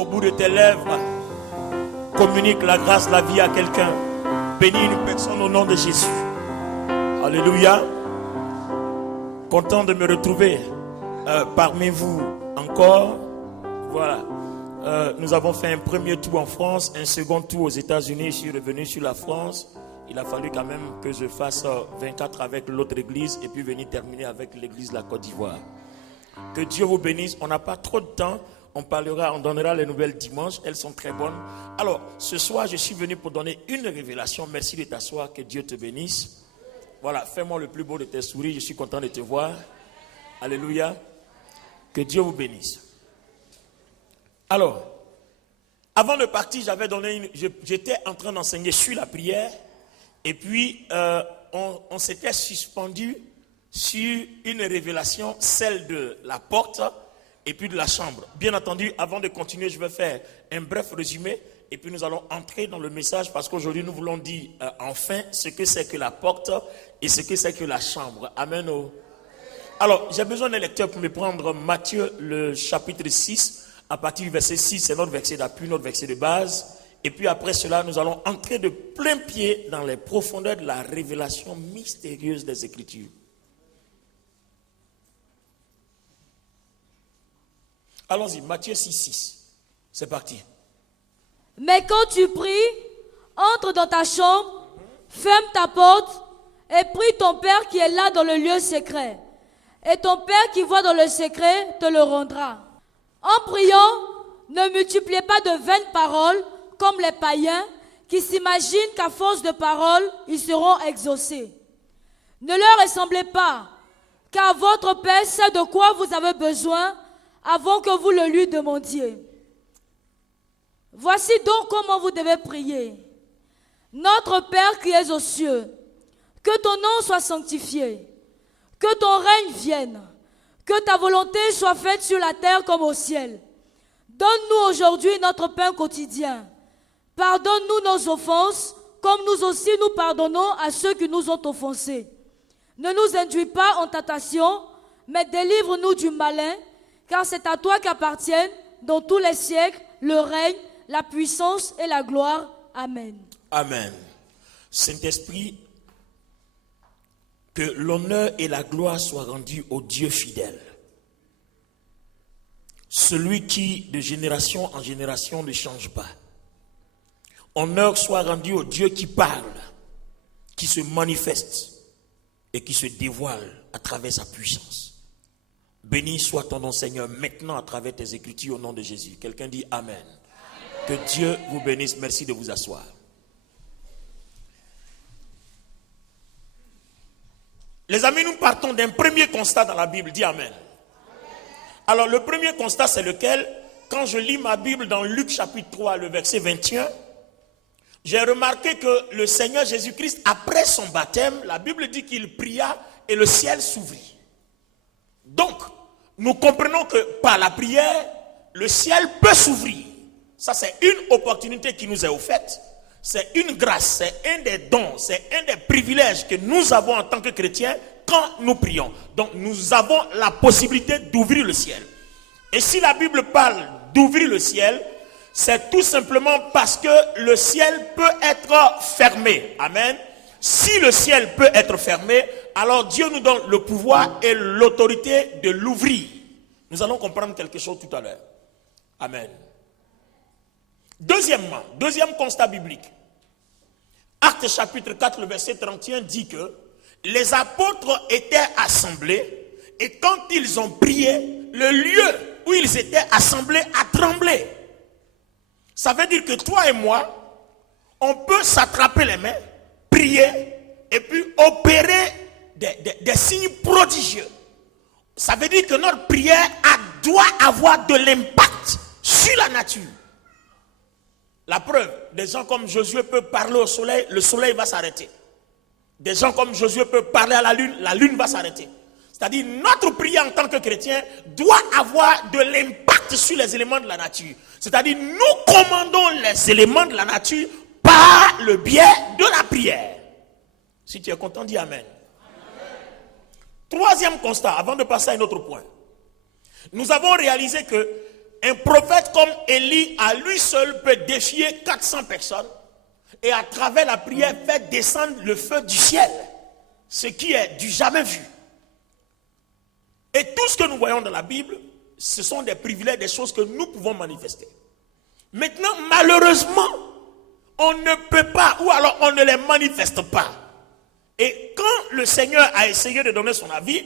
au bout de tes lèvres, communique la grâce, la vie à quelqu'un. Bénis une personne au nom de Jésus. Alléluia. Content de me retrouver parmi vous encore. Voilà. Nous avons fait un premier tour en France, un second tour aux États-Unis. Je suis revenu sur la France. Il a fallu quand même que je fasse 24 avec l'autre église et puis venir terminer avec l'église de la Côte d'Ivoire. Que Dieu vous bénisse. On n'a pas trop de temps. On donnera les nouvelles dimanche. Elles sont très bonnes. Alors, ce soir, je suis venu pour donner une révélation. Merci de t'asseoir. Que Dieu te bénisse. Voilà, fais-moi le plus beau de tes souris. Je suis content de te voir. Alléluia. Que Dieu vous bénisse. Alors, avant de partir, j'étais en train d'enseigner sur la prière. Et puis, on s'était suspendu sur une révélation, celle de la porte et puis de la chambre. Bien entendu, avant de continuer, je vais faire un bref résumé. Et puis nous allons entrer dans le message parce qu'aujourd'hui, nous voulons dire enfin ce que c'est que la porte et ce que c'est que la chambre. Amen. Alors, j'ai besoin d'un lecteur pour me prendre Matthieu, le chapitre 6. À partir du verset 6, c'est notre verset d'appui, notre verset de base. Et puis après cela, nous allons entrer de plein pied dans les profondeurs de la révélation mystérieuse des Écritures. Allons-y, Matthieu 6, 6. C'est parti. Mais quand tu pries, entre dans ta chambre, ferme ta porte et prie ton Père qui est là dans le lieu secret. Et ton Père qui voit dans le secret te le rendra. En priant, ne multipliez pas de vaines paroles comme les païens qui s'imaginent qu'à force de paroles, ils seront exaucés. Ne leur ressemblez pas, car votre Père sait de quoi vous avez besoin avant que vous le lui demandiez. Voici donc comment vous devez prier. Notre Père qui es aux cieux, que ton nom soit sanctifié, que ton règne vienne, que ta volonté soit faite sur la terre comme au ciel. Donne-nous aujourd'hui notre pain quotidien. Pardonne-nous nos offenses, comme nous aussi nous pardonnons à ceux qui nous ont offensés. Ne nous induis pas en tentation, mais délivre-nous du malin, car c'est à toi qu'appartiennent, dans tous les siècles, le règne, la puissance et la gloire. Amen. Amen. Saint-Esprit, que l'honneur et la gloire soient rendus au Dieu fidèle. Celui qui, de génération en génération, ne change pas. Honneur soit rendu au Dieu qui parle, qui se manifeste et qui se dévoile à travers sa puissance. Béni soit ton nom, Seigneur, maintenant à travers tes Écritures au nom de Jésus. Quelqu'un dit Amen. Amen. Que Dieu vous bénisse. Merci de vous asseoir. Les amis, nous partons d'un premier constat dans la Bible. Dis Amen. Amen. Alors, le premier constat, c'est lequel? Quand je lis ma Bible dans Luc chapitre 3, le verset 21, j'ai remarqué que le Seigneur Jésus-Christ, après son baptême, la Bible dit qu'il pria et le ciel s'ouvrit. Donc, nous comprenons que par la prière, le ciel peut s'ouvrir. Ça, c'est une opportunité qui nous est offerte. C'est une grâce, c'est un des dons, c'est un des privilèges que nous avons en tant que chrétiens quand nous prions. Donc, nous avons la possibilité d'ouvrir le ciel. Et si la Bible parle d'ouvrir le ciel, c'est tout simplement parce que le ciel peut être fermé. Amen. Si le ciel peut être fermé, alors Dieu nous donne le pouvoir et l'autorité de l'ouvrir. Nous allons comprendre quelque chose tout à l'heure. Amen. Deuxièmement, deuxième constat biblique. Actes chapitre 4, le verset 31 dit que les apôtres étaient assemblés et quand ils ont prié, le lieu où ils étaient assemblés a tremblé. Ça veut dire que toi et moi, on peut s'attraper les mains, prier et puis opérer des signes prodigieux. Ça veut dire que notre prière doit avoir de l'impact sur la nature. La preuve, des gens comme Josué peuvent parler au soleil, le soleil va s'arrêter. Des gens comme Josué peuvent parler à la lune va s'arrêter. C'est-à-dire, notre prière en tant que chrétien doit avoir de l'impact sur les éléments de la nature. C'est-à-dire, nous commandons les éléments de la nature par le biais de la prière. Si tu es content, dis Amen. Troisième constat, avant de passer à un autre point. Nous avons réalisé que un prophète comme Élie, à lui seul, peut défier 400 personnes et à travers la prière faire descendre le feu du ciel, ce qui est du jamais vu. Et tout ce que nous voyons dans la Bible, ce sont des privilèges, des choses que nous pouvons manifester. Maintenant, malheureusement, on ne peut pas, ou alors on ne les manifeste pas. Et quand le Seigneur a essayé de donner son avis,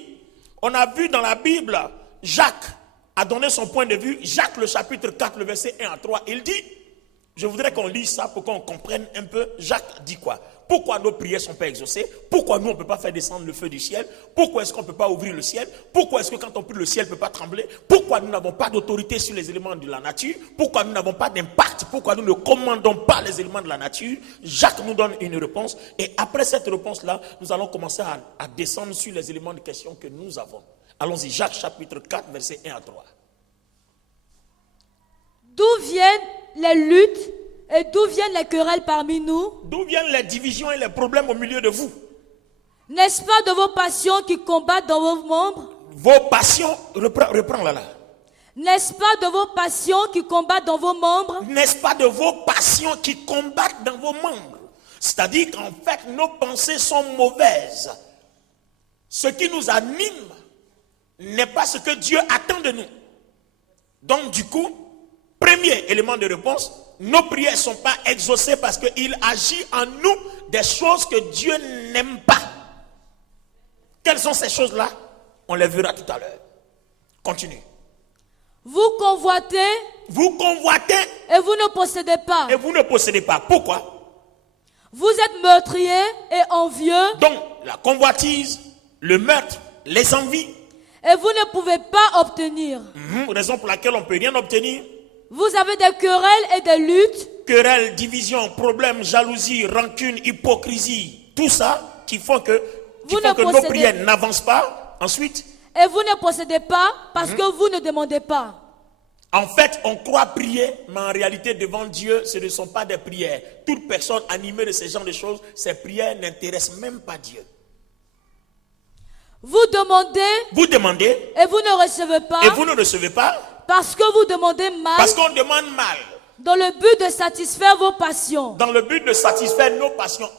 on a vu dans la Bible, Jacques a donné son point de vue. Jacques, le chapitre 4, le verset 1 à 3, il dit, je voudrais qu'on lise ça pour qu'on comprenne un peu. Jacques dit quoi? Pourquoi nos prières ne sont pas exaucées? Pourquoi nous on ne peut pas faire descendre le feu du ciel? Pourquoi est-ce qu'on ne peut pas ouvrir le ciel? Pourquoi est-ce que quand on prie le ciel ne peut pas trembler? Pourquoi nous n'avons pas d'autorité sur les éléments de la nature? Pourquoi nous n'avons pas d'impact? Pourquoi nous ne commandons pas les éléments de la nature? Jacques nous donne une réponse et après cette réponse-là, nous allons commencer à descendre sur les éléments de question que nous avons. Allons-y, Jacques chapitre 4, verset 1 à 3. D'où viennent les luttes et d'où viennent les querelles parmi nous? D'où viennent les divisions et les problèmes au milieu de vous? N'est-ce pas de vos passions qui combattent dans vos membres? Vos passions, reprends là. N'est-ce pas de vos passions qui combattent dans vos membres? N'est-ce pas de vos passions qui combattent dans vos membres? C'est-à-dire qu'en fait, nos pensées sont mauvaises. Ce qui nous anime n'est pas ce que Dieu attend de nous. Donc du coup, premier élément de réponse, nos prières ne sont pas exaucées parce qu'il agit en nous des choses que Dieu n'aime pas. Quelles sont ces choses-là? On les verra tout à l'heure. Continue. Vous convoitez et vous ne possédez pas. Et vous ne possédez pas. Pourquoi? Vous êtes meurtriers et envieux. Donc, la convoitise, le meurtre, les envies. Et vous ne pouvez pas obtenir. Raison pour laquelle on ne peut rien obtenir. Vous avez des querelles et des luttes. Querelles, divisions, problèmes, jalousie, rancune, hypocrisie. Tout ça qui font que nos prières n'avancent pas. Ensuite. Et vous ne possédez pas parce que vous ne demandez pas. En fait, on croit prier, mais en réalité, devant Dieu, ce ne sont pas des prières. Toute personne animée de ce genre de choses, ces prières n'intéressent même pas Dieu. Vous demandez et vous ne recevez pas. Parce que vous demandez mal. Parce qu'on demande mal. Dans le but de satisfaire vos passions. Dans le but de satisfaire nos passions.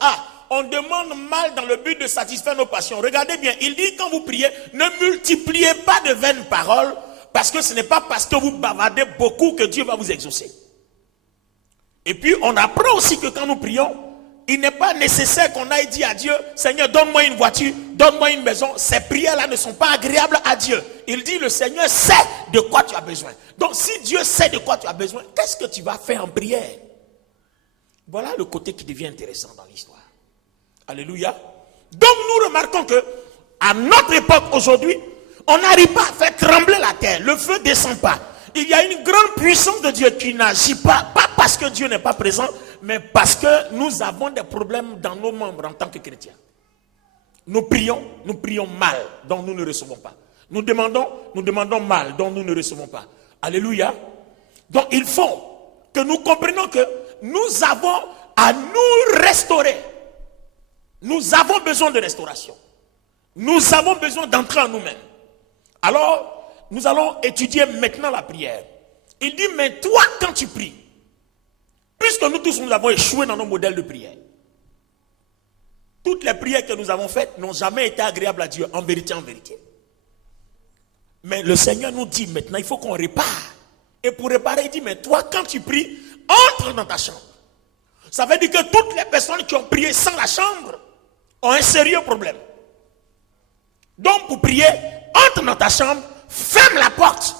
On demande mal dans le but de satisfaire nos passions. Regardez bien, il dit quand vous priez, ne multipliez pas de vaines paroles, parce que ce n'est pas parce que vous bavardez beaucoup que Dieu va vous exaucer. Et puis on apprend aussi que quand nous prions, il n'est pas nécessaire qu'on aille dire à Dieu, Seigneur, donne-moi une voiture, donne-moi une maison. Ces prières-là ne sont pas agréables à Dieu. Il dit, le Seigneur sait de quoi tu as besoin. Donc si Dieu sait de quoi tu as besoin, qu'est-ce que tu vas faire en prière? Voilà le côté qui devient intéressant dans l'histoire. Alléluia. Donc nous remarquons que à notre époque aujourd'hui, on n'arrive pas à faire trembler la terre. Le feu ne descend pas. Il y a une grande puissance de Dieu qui n'agit pas parce que Dieu n'est pas présent, mais parce que nous avons des problèmes dans nos membres en tant que chrétiens. Nous prions mal, donc nous ne recevons pas. Nous demandons mal, donc nous ne recevons pas. Alléluia. Donc il faut que nous comprenions que nous avons à nous restaurer. Nous avons besoin de restauration. Nous avons besoin d'entrer en nous-mêmes. Alors, nous allons étudier maintenant la prière. Il dit, mais toi, quand tu pries, puisque nous tous nous avons échoué dans nos modèles de prière, toutes les prières que nous avons faites n'ont jamais été agréables à Dieu, en vérité, en vérité. Mais le Seigneur nous dit maintenant, il faut qu'on répare. Et pour réparer, il dit, mais toi, quand tu pries, entre dans ta chambre. Ça veut dire que toutes les personnes qui ont prié sans la chambre ont un sérieux problème. Donc pour prier, entre dans ta chambre, ferme la porte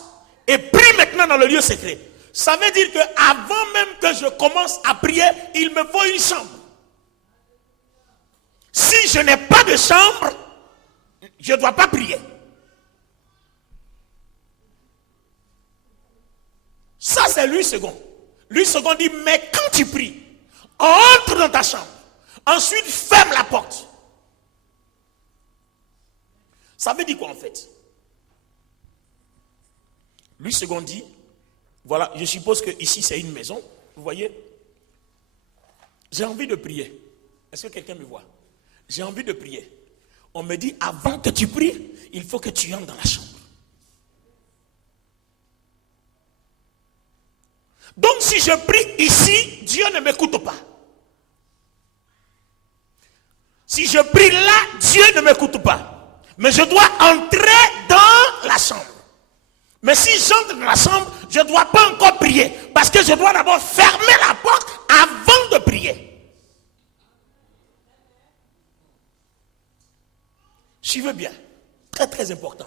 et prie maintenant dans le lieu secret. Ça veut dire que avant même que je commence à prier, il me faut une chambre. Si je n'ai pas de chambre, je ne dois pas prier. Ça c'est Louis II. Louis II dit, mais quand tu pries, entre dans ta chambre. Ensuite, ferme la porte. Ça veut dire quoi en fait? Louis II dit, voilà, je suppose que ici c'est une maison, vous voyez? J'ai envie de prier. Est-ce que quelqu'un me voit? J'ai envie de prier. On me dit, avant que tu pries, il faut que tu entres dans la chambre. Donc si je prie ici, Dieu ne m'écoute pas. Si je prie là, Dieu ne m'écoute pas. Mais je dois entrer dans la chambre. Mais si j'entre dans la chambre, je ne dois pas encore prier. Parce que je dois d'abord fermer la porte avant de prier. Suivez bien. Très très important.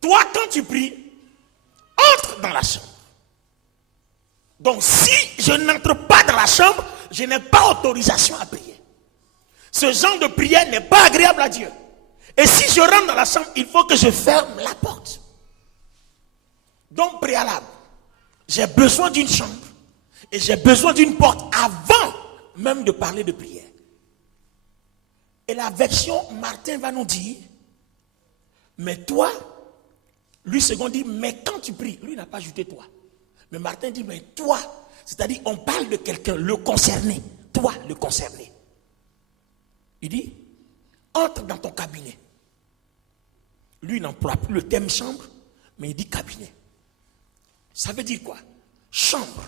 Toi, quand tu pries, entre dans la chambre. Donc si je n'entre pas dans la chambre, je n'ai pas autorisation à prier. Ce genre de prière n'est pas agréable à Dieu. Et si je rentre dans la chambre, il faut que je ferme la porte. Donc préalable, j'ai besoin d'une chambre et j'ai besoin d'une porte avant même de parler de prière. Et la version, Martin va nous dire, mais toi, lui second dit, mais quand tu pries, lui n'a pas ajouté toi. Mais Martin dit, mais toi, c'est-à-dire on parle de quelqu'un, le concerné, toi le concerné. Il dit, entre dans ton cabinet. Lui n'emploie plus le terme chambre, mais il dit cabinet. Ça veut dire quoi? Chambre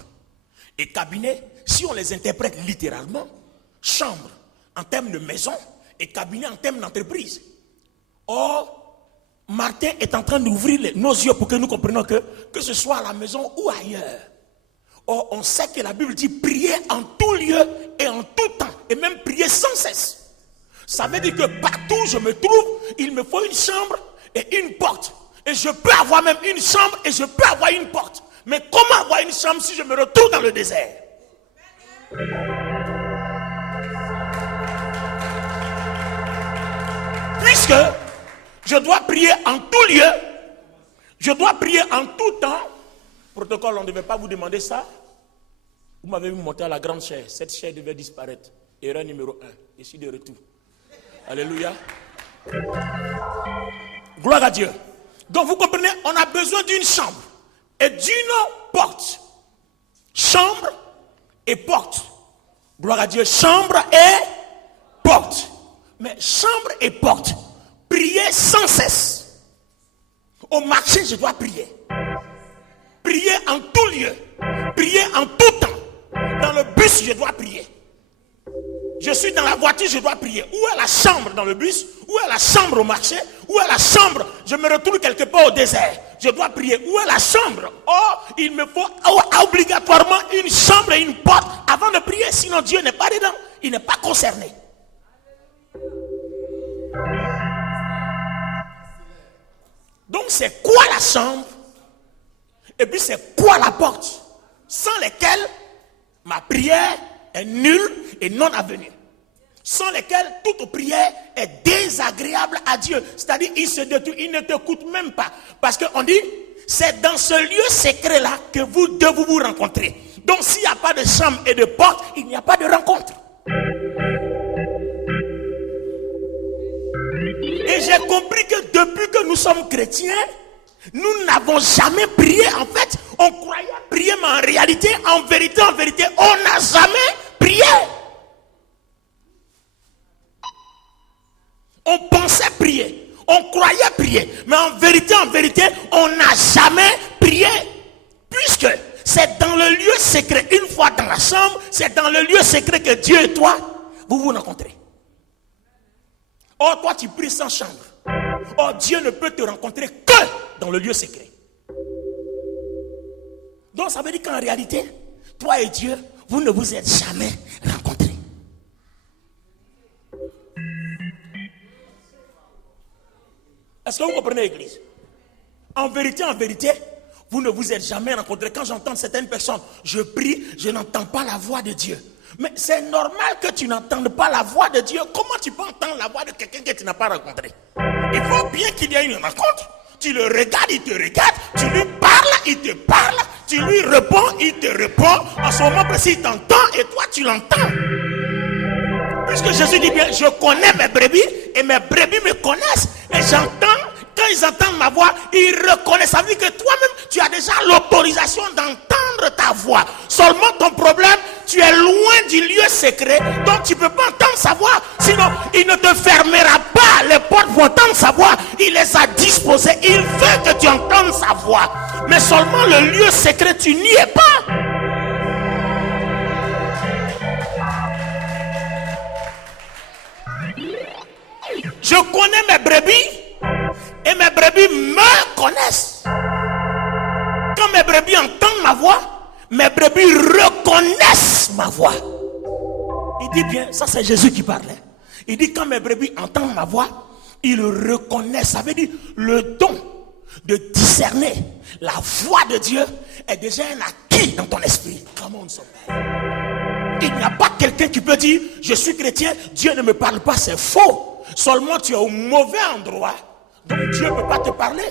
et cabinet, si on les interprète littéralement, chambre en termes de maison et cabinet en termes d'entreprise. Or, Martin est en train d'ouvrir nos yeux pour que nous comprenions que ce soit à la maison ou ailleurs. Or, on sait que la Bible dit prier en tout lieu et en tout temps, et même prier sans cesse. Ça veut dire que partout où je me trouve, il me faut une chambre et une porte. Et je peux avoir même une chambre et je peux avoir une porte. Mais comment avoir une chambre si je me retrouve dans le désert? Puisque je dois prier en tout lieu, je dois prier en tout temps. Protocole, on ne devait pas vous demander ça. Vous m'avez vu monter à la grande chaire. Cette chaire devait disparaître. Erreur numéro 1. Je suis de retour. Alléluia. Gloire à Dieu. Donc vous comprenez, on a besoin d'une chambre et d'une porte. Chambre et porte. Gloire à Dieu. Chambre et porte. Mais chambre et porte. Prier sans cesse. Au marché, je dois prier. Prier en tout lieu. Prier en tout temps. Dans le bus, je dois prier. Je suis dans la voiture, je dois prier. Où est la chambre dans le bus? Où est la chambre au marché? Où est la chambre? Je me retrouve quelque part au désert. Je dois prier. Où est la chambre? Oh, il me faut obligatoirement une chambre et une porte avant de prier. Sinon Dieu n'est pas dedans. Il n'est pas concerné. Donc c'est quoi la chambre? Et puis c'est quoi la porte? Sans lesquelles ma prière est nulle et non avenue. Sans lesquelles toute prière est désagréable à Dieu. C'est-à-dire, il se détruit, il ne t'écoute même pas. Parce qu'on dit, c'est dans ce lieu secret-là que vous deux vous rencontrez. Donc, s'il n'y a pas de chambre et de porte, il n'y a pas de rencontre. Et j'ai compris que depuis que nous sommes chrétiens, nous n'avons jamais prié. En fait, on croyait prier, mais en réalité, en vérité, on n'a jamais prié. On pensait prier, on croyait prier, mais en vérité, on n'a jamais prié. Puisque c'est dans le lieu secret, une fois dans la chambre, c'est dans le lieu secret que Dieu et toi, vous vous rencontrez. Or, toi, tu pries sans chambre. Or, Dieu ne peut te rencontrer que dans le lieu secret. Donc, ça veut dire qu'en réalité, toi et Dieu, vous ne vous êtes jamais rencontrés. Est-ce que vous comprenez, l'église? En vérité, vous ne vous êtes jamais rencontrés. Quand j'entends certaines personnes, je prie, je n'entends pas la voix de Dieu. Mais c'est normal que tu n'entendes pas la voix de Dieu. Comment tu peux entendre la voix de quelqu'un que tu n'as pas rencontré? Il faut bien qu'il y ait une rencontre. Tu le regardes, il te regarde. Tu lui parles, il te parle. Tu lui réponds, il te répond. En ce moment précis, il t'entend et toi, tu l'entends. Puisque Jésus dit bien, je connais mes brebis et mes brebis me connaissent. Et j'entends, quand ils entendent ma voix, ils reconnaissent. Ça veut dire que toi-même, tu as déjà l'autorisation d'entendre ta voix. Seulement ton problème, tu es loin du lieu secret, donc tu ne peux pas entendre sa voix. Sinon, il ne te fermera pas. Les portes vont entendre sa voix. Il les a disposées. Il veut que tu entendes sa voix. Mais seulement le lieu secret, tu n'y es pas. connais mes brebis et mes brebis me connaissent. Quand mes brebis entendent ma voix, mes brebis reconnaissent ma voix. Il dit bien, ça c'est Jésus qui parlait. Il dit quand mes brebis entendent ma voix, ils reconnaissent. Ça veut dire le don de discerner la voix de Dieu est déjà un acquis dans ton esprit. Comment on s'appelle? Il n'y a pas quelqu'un qui peut dire je suis chrétien, Dieu ne me parle pas, c'est faux. Seulement tu es au mauvais endroit, donc Dieu ne peut pas te parler.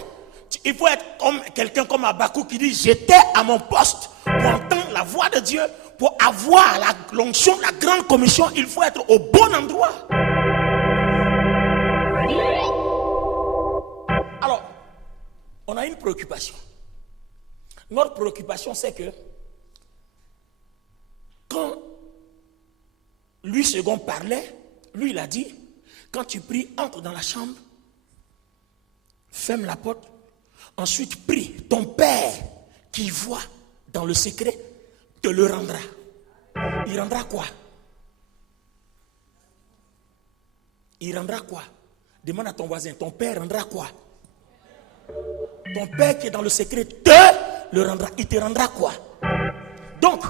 Il faut être comme quelqu'un comme Habakkuk qui dit j'étais à mon poste pour entendre la voix de Dieu, pour avoir l'onction, la grande commission. Il faut être au bon endroit. Alors, on a une préoccupation. Notre préoccupation, c'est que quand Louis II parlait, lui il a dit, quand tu pries, entre dans la chambre, ferme la porte, ensuite prie. Ton Père qui voit dans le secret te le rendra. Il rendra quoi? Il rendra quoi? Demande à ton voisin, ton Père rendra quoi? Ton Père qui est dans le secret te le rendra. Il te rendra quoi? Donc,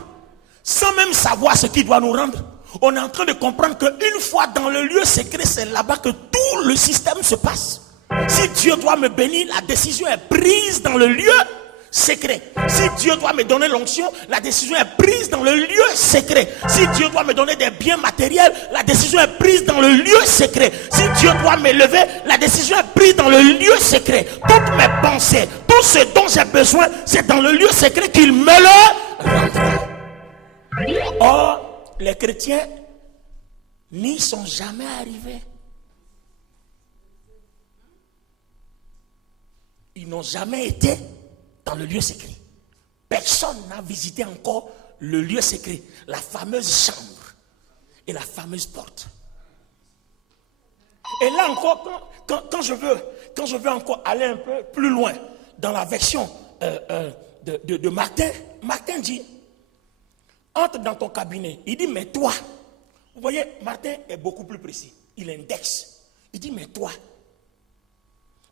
sans même savoir ce qu'il doit nous rendre, on est en train de comprendre qu'une fois dans le lieu secret, c'est là-bas que tout le système se passe. Si Dieu doit me bénir, la décision est prise dans le lieu secret. Si Dieu doit me donner l'onction, la décision est prise dans le lieu secret. Si Dieu doit me donner des biens matériels, la décision est prise dans le lieu secret. Si Dieu doit m'élever, la décision est prise dans le lieu secret. Toutes mes pensées, tout ce dont j'ai besoin, c'est dans le lieu secret qu'il me le rendra. Or, les chrétiens n'y sont jamais arrivés. Ils n'ont jamais été dans le lieu secret. Personne n'a visité encore le lieu secret, la fameuse chambre et la fameuse porte. Et là encore, quand je veux encore aller un peu plus loin dans la version de Martin, Martin dit, entre dans ton cabinet. Il dit, mais toi, vous voyez, Martin est beaucoup plus précis. Il indexe. Il dit, mais toi,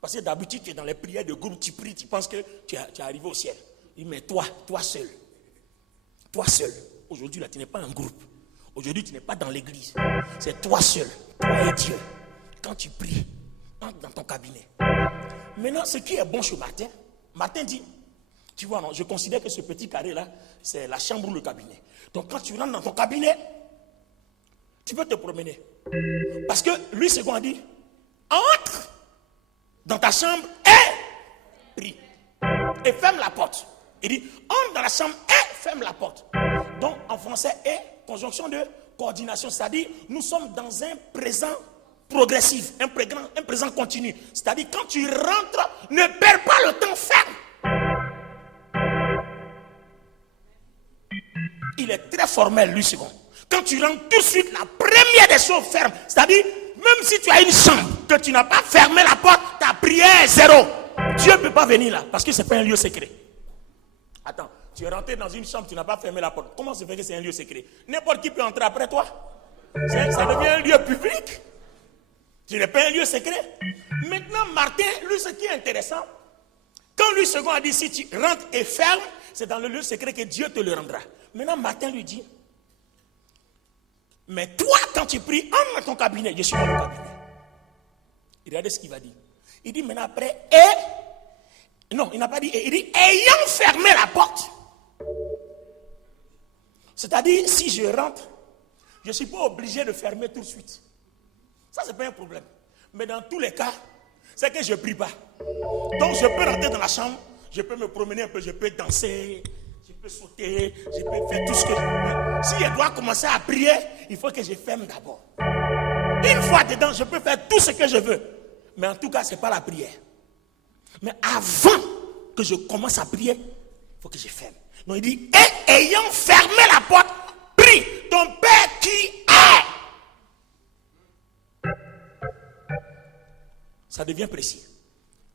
parce que d'habitude, tu es dans les prières de groupe, tu pries, tu penses que tu es arrivé au ciel. Il dit, mais toi seul, aujourd'hui là, tu n'es pas en groupe. Aujourd'hui, tu n'es pas dans l'église. C'est toi seul, toi et Dieu. Quand tu pries, entre dans ton cabinet. Maintenant, ce qui est bon chez Martin, Martin dit, tu vois, non, je considère que ce petit carré là, c'est la chambre ou le cabinet. Donc quand tu rentres dans ton cabinet, tu peux te promener. Parce que lui, c'est quoi, on dit, entre dans ta chambre et prie. Et ferme la porte. Il dit, entre dans la chambre et ferme la porte. Donc en français, et conjonction de coordination. C'est-à-dire, nous sommes dans un présent progressif, un présent continu. C'est-à-dire, quand tu rentres, ne perds pas le temps, ferme. Il est très formel, lui, second. Quand tu rentres tout de suite, la première des choses ferme. C'est-à-dire, même si tu as une chambre, que tu n'as pas fermé la porte, ta prière est zéro. Dieu ne peut pas venir là, parce que ce n'est pas un lieu secret. Attends, tu es rentré dans une chambre, tu n'as pas fermé la porte. Comment se fait que c'est un lieu secret? N'importe qui peut entrer après toi. Ça devient un lieu public. Ce n'est pas un lieu secret. Maintenant, Martin, lui, ce qui est intéressant, quand lui, second, a dit, si tu rentres et fermes, c'est dans le lieu secret que Dieu te le rendra. Maintenant, Martin lui dit, mais toi, quand tu pries, entre dans ton cabinet. Je suis dans le cabinet. Regardez ce qu'il va dire. Il dit maintenant après, non, il n'a pas dit, il dit, ayant fermé la porte. C'est-à-dire, si je rentre, je ne suis pas obligé de fermer tout de suite. Ça, ce n'est pas un problème. Mais dans tous les cas, c'est que je ne prie pas. Donc, je peux rentrer dans la chambre, je peux me promener un peu, je peux danser, je peux sauter, je peux faire tout ce que je veux. Si je dois commencer à prier, il faut que je ferme d'abord. Une fois dedans, je peux faire tout ce que je veux. Mais en tout cas, ce n'est pas la prière. Mais avant que je commence à prier, il faut que je ferme. Donc il dit, et ayant fermé la porte, prie ton Père qui est. Ça devient précis.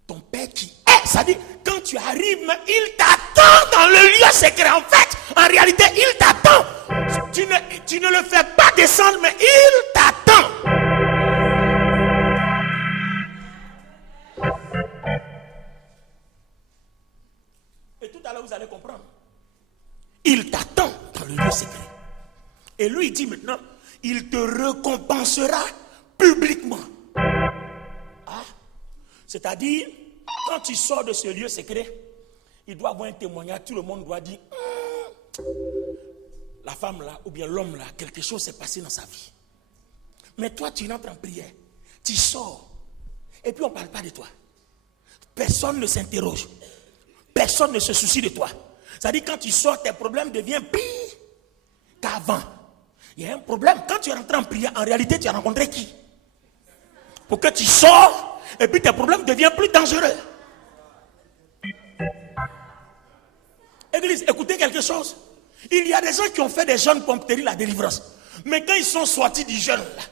Ton Père qui est. Ça dit, quand tu arrives, il t'attend dans le lieu secret. En fait, en réalité, il t'attend. Tu ne le fais pas descendre, mais il t'attend. Et lui, il dit maintenant, il te récompensera publiquement. Ah, c'est-à-dire, quand tu sors de ce lieu secret, il doit avoir un témoignage, tout le monde doit dire, la femme là, ou bien l'homme là, quelque chose s'est passé dans sa vie. Mais toi, tu rentres en prière, tu sors, et puis on ne parle pas de toi. Personne ne s'interroge. Personne ne se soucie de toi. C'est-à-dire, quand tu sors, tes problèmes deviennent pires qu'avant. Il y a un problème. Quand tu rentres en prière, en réalité, tu as rencontré qui? Pour que tu sors, et puis tes problèmes deviennent plus dangereux. Église, écoutez quelque chose. Il y a des gens qui ont fait des jeûnes pour obtenir la délivrance. Mais quand ils sont sortis du jeûne, là,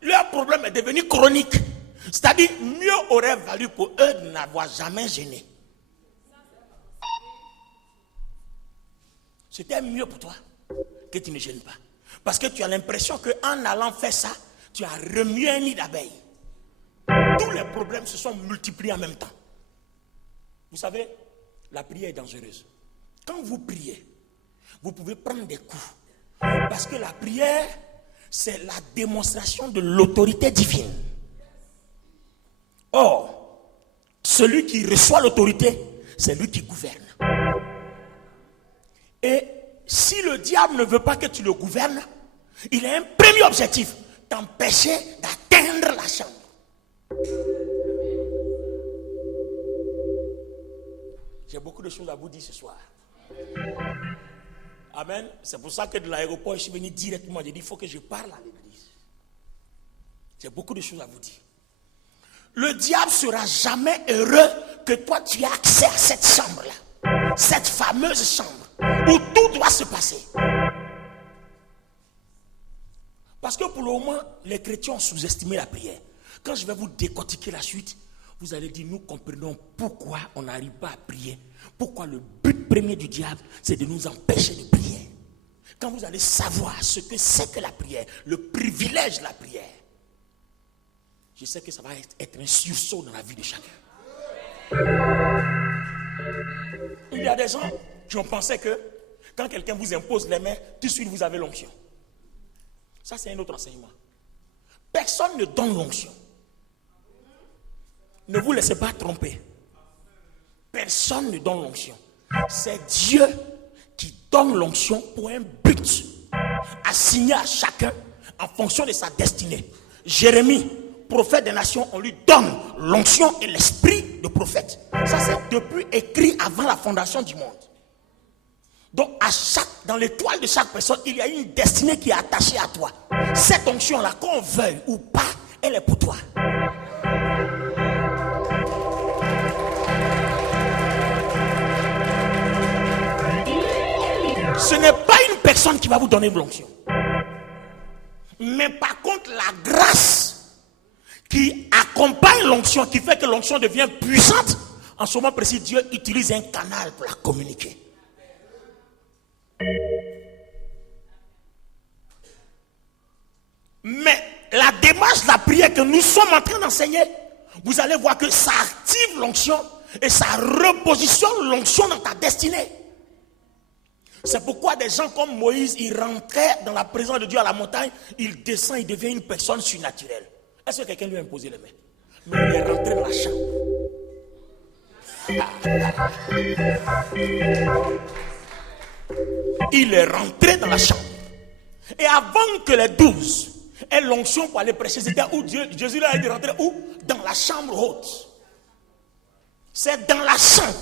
leur problème est devenu chronique. C'est-à-dire, mieux aurait valu pour eux de n'avoir jamais jeûné. C'était mieux pour toi que tu ne jeûnes pas. Parce que tu as l'impression qu'en allant faire ça, tu as remué un nid d'abeilles. Tous les problèmes se sont multipliés en même temps. Vous savez, la prière est dangereuse. Quand vous priez, vous pouvez prendre des coups. Parce que la prière, c'est la démonstration de l'autorité divine. Or, celui qui reçoit l'autorité, c'est lui qui gouverne. Et si le diable ne veut pas que tu le gouvernes, il a un premier objectif, t'empêcher d'atteindre la chambre. J'ai beaucoup de choses à vous dire ce soir. Amen. C'est pour ça que de l'aéroport, je suis venu directement. J'ai dit, il faut que je parle à l'église. J'ai beaucoup de choses à vous dire. Le diable sera jamais heureux que toi tu aies accès à cette chambre-là. Cette fameuse chambre où tout doit se passer. Parce que pour le moment, les chrétiens ont sous-estimé la prière. Quand je vais vous décortiquer la suite, vous allez dire, nous comprenons pourquoi on n'arrive pas à prier. Pourquoi le but premier du diable, c'est de nous empêcher de prier. Quand vous allez savoir ce que c'est que la prière, le privilège de la prière, je sais que ça va être un sursaut dans la vie de chacun. Il y a des gens qui ont pensé que quand quelqu'un vous impose les mains, tout de suite vous avez l'onction. Ça, c'est un autre enseignement. Personne ne donne l'onction. Ne vous laissez pas tromper. Personne ne donne l'onction. C'est Dieu qui donne l'onction pour un but assigné à chacun en fonction de sa destinée. Jérémie, prophète des nations, on lui donne l'onction et l'esprit de prophète. Ça, c'est depuis écrit avant la fondation du monde. Donc, dans l'étoile de chaque personne, il y a une destinée qui est attachée à toi. Cette onction-là, qu'on veuille ou pas, elle est pour toi. Ce n'est pas une personne qui va vous donner l'onction. Mais par contre, la grâce qui accompagne l'onction, qui fait que l'onction devient puissante, en ce moment précis, Dieu utilise un canal pour la communiquer. Mais la démarche de la prière que nous sommes en train d'enseigner, vous allez voir que ça active l'onction et ça repositionne l'onction dans ta destinée. C'est pourquoi des gens comme Moïse, ils rentraient dans la présence de Dieu à la montagne, il descend, il devient une personne surnaturelle. Est-ce que quelqu'un lui a imposé les mains? Mais il est rentré dans la chambre. Il est rentré dans la chambre. Et avant que les 12 aient l'onction pour aller prêcher, c'était où Jésus a dit rentrer où? Dans la chambre haute. C'est dans la chambre.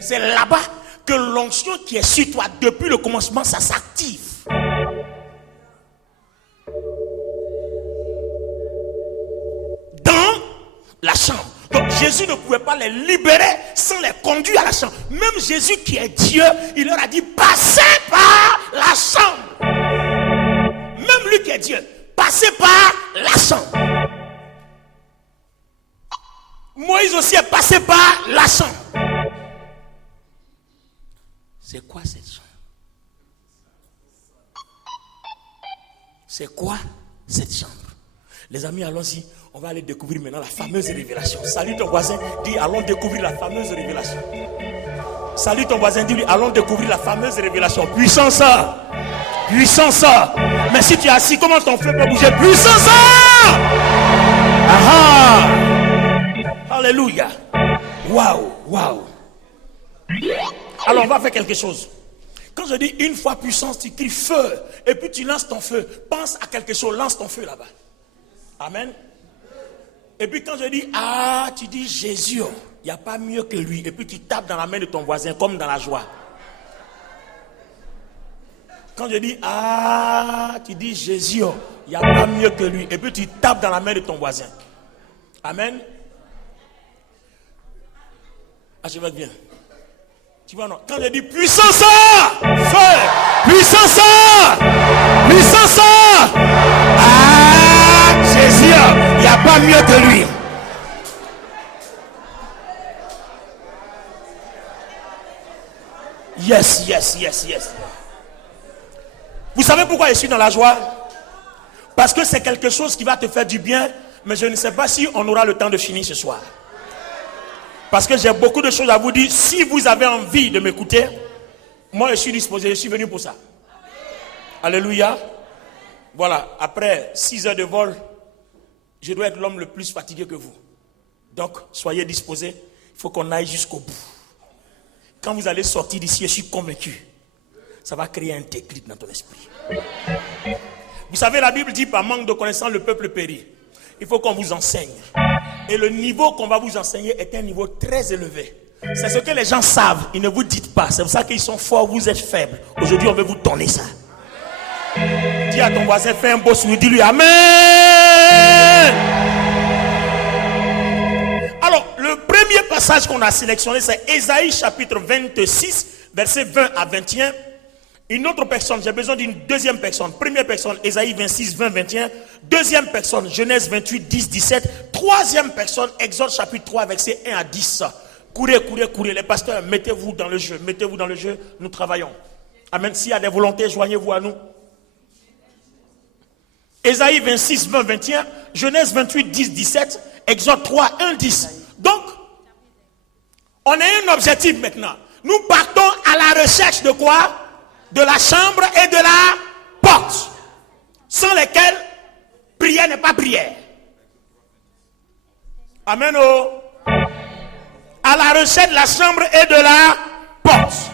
C'est là-bas que l'onction qui est sur toi depuis le commencement, ça s'active. Dans la chambre. Donc Jésus ne pouvait pas les libérer sans les conduire à la chambre. Même Jésus qui est Dieu, il leur a dit passez par la chambre. Même lui qui est Dieu, passez par la chambre. Moïse aussi est passé par la chambre. C'est quoi cette chambre? C'est quoi cette chambre? Les amis, allons-y. On va aller découvrir maintenant la fameuse révélation. Salut ton voisin, dis allons découvrir la fameuse révélation. Salut ton voisin, dis allons découvrir la fameuse révélation. Puissance. Puissance. Mais si tu es assis, comment ton feu peut bouger? Puissance. Ah ah. Alléluia. Waouh, waouh. Alors on va faire quelque chose. Quand je dis une fois puissance, tu cries feu. Et puis tu lances ton feu. Pense à quelque chose, lance ton feu là-bas. Amen. Et puis quand je dis ah, tu dis Jésus, il n'y a pas mieux que lui. Et puis tu tapes dans la main de ton voisin comme dans la joie. Quand je dis ah, tu dis Jésus, il n'y a pas mieux que lui. Et puis tu tapes dans la main de ton voisin. Amen. Achève bien. Tu vois non? Quand je dis puissance, feu, puissance, puissance. Ah, Jésus, il n'y a pas mieux que lui. Yes, yes, yes, yes. Vous savez pourquoi je suis dans la joie? Parce que c'est quelque chose qui va te faire du bien, mais je ne sais pas si on aura le temps de finir ce soir. Parce que j'ai beaucoup de choses à vous dire. Si vous avez envie de m'écouter, moi je suis disposé, je suis venu pour ça. Alléluia. Voilà, après 6 heures de vol, je dois être l'homme le plus fatigué que vous. Donc, soyez disposés, il faut qu'on aille jusqu'au bout. Quand vous allez sortir d'ici, je suis convaincu, ça va créer un déclic dans ton esprit. Vous savez, la Bible dit, par manque de connaissance, le peuple périt. Il faut qu'on vous enseigne. Et le niveau qu'on va vous enseigner est un niveau très élevé. C'est ce que les gens savent, ils ne vous disent pas. C'est pour ça qu'ils sont forts, vous êtes faibles. Aujourd'hui, on veut vous donner ça. Dis à ton voisin, fais un beau sourire, dis-lui Amen. Alors, le premier passage qu'on a sélectionné, c'est Ésaïe chapitre 26, versets 20 à 21. Une autre personne, j'ai besoin d'une deuxième personne. Première personne, Ésaïe 26, 20, 21. Deuxième personne, Genèse 28, 10, 17. Troisième personne, Exode chapitre 3, versets 1 à 10. Courez, courez, courez. Les pasteurs, mettez-vous dans le jeu. Mettez-vous dans le jeu, nous travaillons. Amen. S'il y a des volontés, joignez-vous à nous. Ésaïe 26, 20, 21. Genèse 28, 10, 17. Exode 3, 1, 10. Donc, on a un objectif maintenant. Nous partons à la recherche de quoi? De la chambre et de la porte, sans lesquelles prière n'est pas prière. Amen. Oh. À la recherche de la chambre et de la porte.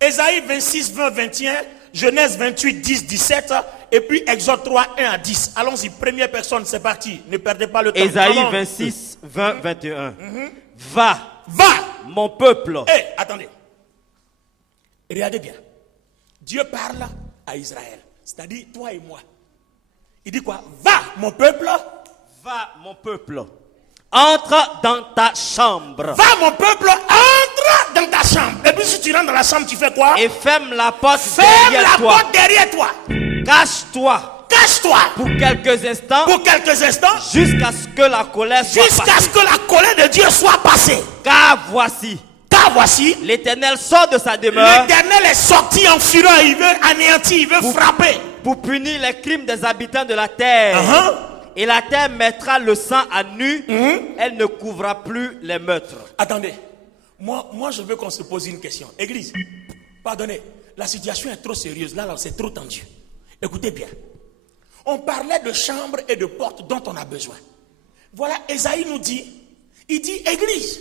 Ésaïe 26, 20, 21, Genèse 28, 10, 17, et puis Exode 3, 1 à 10. Allons-y, première personne, c'est parti. Ne perdez pas le temps. Ésaïe 26, 20, 21. Va, mon peuple. Hey, attendez. Regardez bien. Dieu parle à Israël. C'est-à-dire toi et moi. Il dit quoi? Va, mon peuple. Va, mon peuple. Entre dans ta chambre. Va, mon peuple, entre dans ta chambre. Et puis si tu rentres dans la chambre, tu fais quoi? Et ferme la porte ferme derrière la toi. Porte derrière toi. Cache-toi. Cache-toi. Pour quelques instants. Pour quelques instants. Jusqu'à ce que la colère soit passée. Jusqu'à ce que la colère de Dieu soit passée. Car voici. L'Éternel sort de sa demeure. L'Éternel est sorti en fureur. Il veut anéantir, il veut frapper. Pour punir les crimes des habitants de la terre. Et la terre mettra le sang à nu. Elle ne couvrira plus les meurtres. Attendez. Moi, je veux qu'on se pose une question. Église, pardonnez. La situation est trop sérieuse. Là, c'est trop tendu. Écoutez bien. On parlait de chambres et de portes dont on a besoin. Voilà, Ésaïe nous dit. Il dit, Église.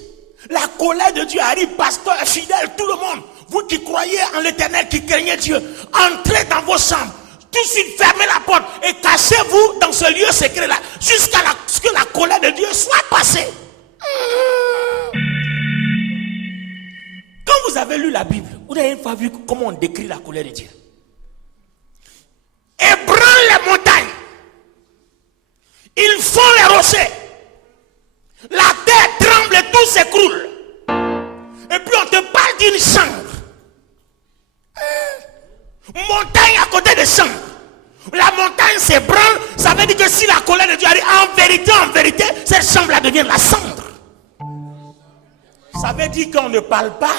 La colère de Dieu arrive, pasteur, fidèle, tout le monde. Vous qui croyez en l'Éternel, qui craignez Dieu, entrez dans vos chambres. Tout de suite, fermez la porte et cachez-vous dans ce lieu secret-là jusqu'à ce que la colère de Dieu soit passée. Quand vous avez lu la Bible, vous avez une fois vu comment on décrit la colère de Dieu. Ébranle les montagnes. Ils font les rochers. La terre tremble et tout s'écroule. Et puis on te parle d'une chambre. Montagne à côté de chambre. La montagne s'ébranle. Ça veut dire que si la colère de Dieu arrive, en vérité, cette chambre-là devient la cendre. Ça veut dire qu'on ne parle pas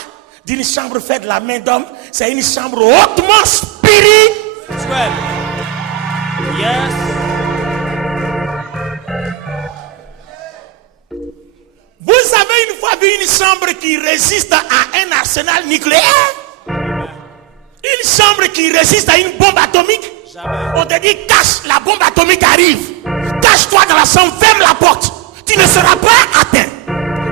d'une chambre faite de la main d'homme. C'est une chambre hautement spirituelle. Yes. Vous avez une fois vu une chambre qui résiste à un arsenal nucléaire? Une chambre qui résiste à une bombe atomique? Jamais. On te dit cache, la bombe atomique arrive. Cache-toi dans la chambre, ferme la porte. Tu ne seras pas atteint.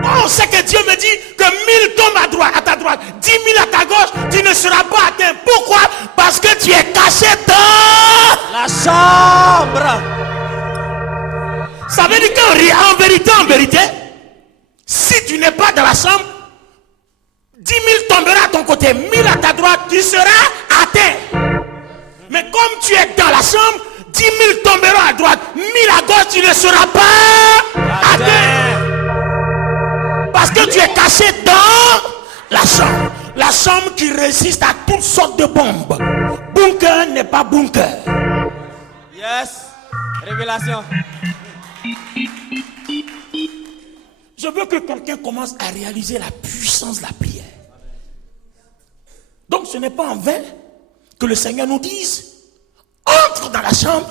Oh, on sait que Dieu me dit que 1000 tombent à ta droite, 10 000 à ta gauche, tu ne seras pas atteint. Pourquoi? Parce que tu es caché dans La chambre. Ça veut dire qu'en vérité, si tu n'es pas dans la chambre, 10 000 tomberont à ton côté, 1000 à ta droite, tu seras atteint. Mais comme tu es dans la chambre, 10 000 tomberont à droite, 1000 à gauche, tu ne seras pas atteint. Parce que tu es caché dans la chambre. La chambre qui résiste à toutes sortes de bombes. Bunker n'est pas bunker. Yes. Révélation. Je veux que quelqu'un commence à réaliser la puissance de la prière. Donc ce n'est pas en vain que le Seigneur nous dise, entre dans la chambre,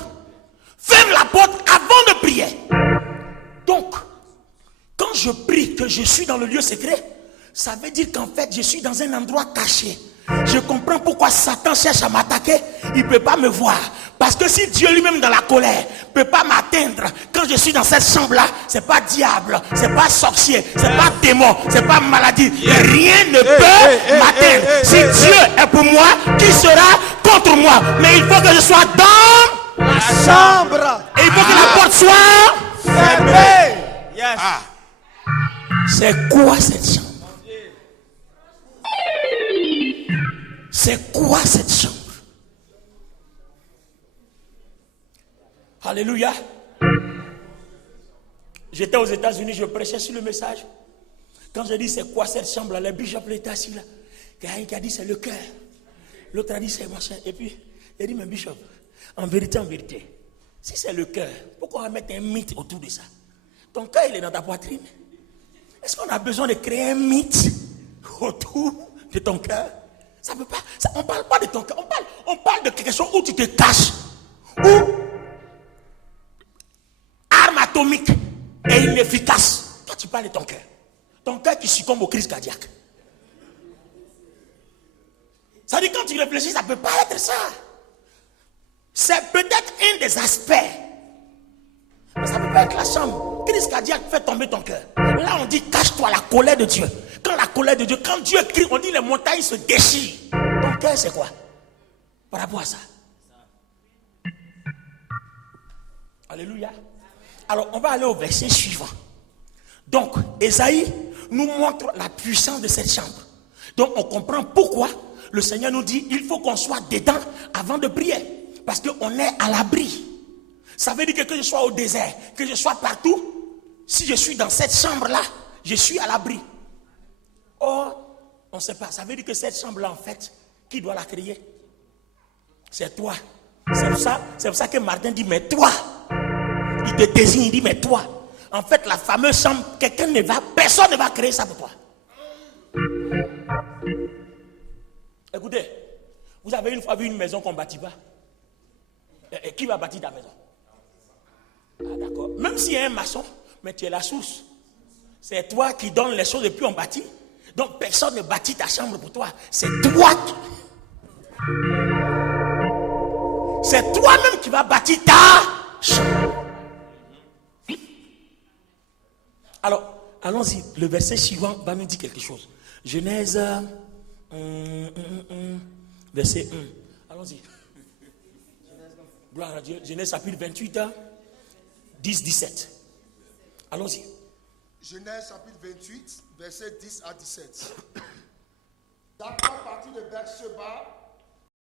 ferme la porte avant de prier. Donc, quand je prie que je suis dans le lieu secret, ça veut dire qu'en fait je suis dans un endroit caché. Je comprends pourquoi Satan cherche à m'attaquer. Il ne peut pas me voir. Parce que si Dieu lui-même dans la colère ne peut pas m'atteindre quand je suis dans cette chambre-là, c'est pas diable, c'est pas sorcier, c'est pas démon, c'est pas maladie. Rien ne peut m'atteindre. Si Dieu est pour moi, qui sera contre moi? Mais il faut que je sois dans La chambre. et il faut que la porte soit Fermée. Yes. C'est quoi cette chambre? C'est quoi cette chambre? Alléluia. J'étais aux États-Unis, je prêchais sur le message. Quand je dis c'est quoi cette chambre-là, le bishop était assis là. Quelqu'un qui a dit c'est le cœur. L'autre a dit c'est machin. Et puis, il a dit mais bishop, en vérité, si c'est le cœur, pourquoi on va mettre un mythe autour de ça? Ton cœur, il est dans ta poitrine. Est-ce qu'on a besoin de créer un mythe autour de ton cœur? Ça peut pas. On ne parle pas de ton cœur. On parle de quelque chose où tu te caches. Où arme atomique est inefficace. Toi, tu parles de ton cœur. Ton cœur qui succombe aux crises cardiaques. Ça dit quand tu réfléchis, ça ne peut pas être ça. C'est peut-être un des aspects. Mais ça ne peut pas être la chambre. Crise cardiaque fait tomber ton cœur. Là, on dit cache-toi la colère de Dieu. Quand la colère de Dieu, quand Dieu crie, on dit les montagnes se déchirent. Ton cœur, c'est quoi par rapport à ça? Alléluia. Alors, on va aller au verset suivant. Donc, Ésaïe nous montre la puissance de cette chambre. Donc, on comprend pourquoi le Seigneur nous dit il faut qu'on soit dedans avant de prier. Parce qu'on est à l'abri. Ça veut dire que je sois au désert, que je sois partout, si je suis dans cette chambre-là, je suis à l'abri. Or, on ne sait pas. Ça veut dire que cette chambre-là, en fait, qui doit la créer? C'est toi. C'est pour ça que Martin dit, mais toi. Il te désigne, il dit, mais toi. En fait, la fameuse chambre, personne ne va créer ça pour toi. Écoutez, vous avez une fois vu une maison qu'on ne bâtit pas? Et qui va bâtir ta maison? Ah d'accord. Même s'il y a un maçon, mais tu es la source. C'est toi qui donnes les choses et puis on bâtit. Donc personne ne bâtit ta chambre pour toi. C'est toi qui... C'est toi-même qui vas bâtir ta chambre. Alors, allons-y. Le verset suivant va nous dire quelque chose. Genèse... verset 1. Allons-y. Gloire à Dieu. Genèse chapitre 28, 10, 17. Allons-y. Genèse chapitre 28, verset 10 à 17. Jacob partit de Beersheba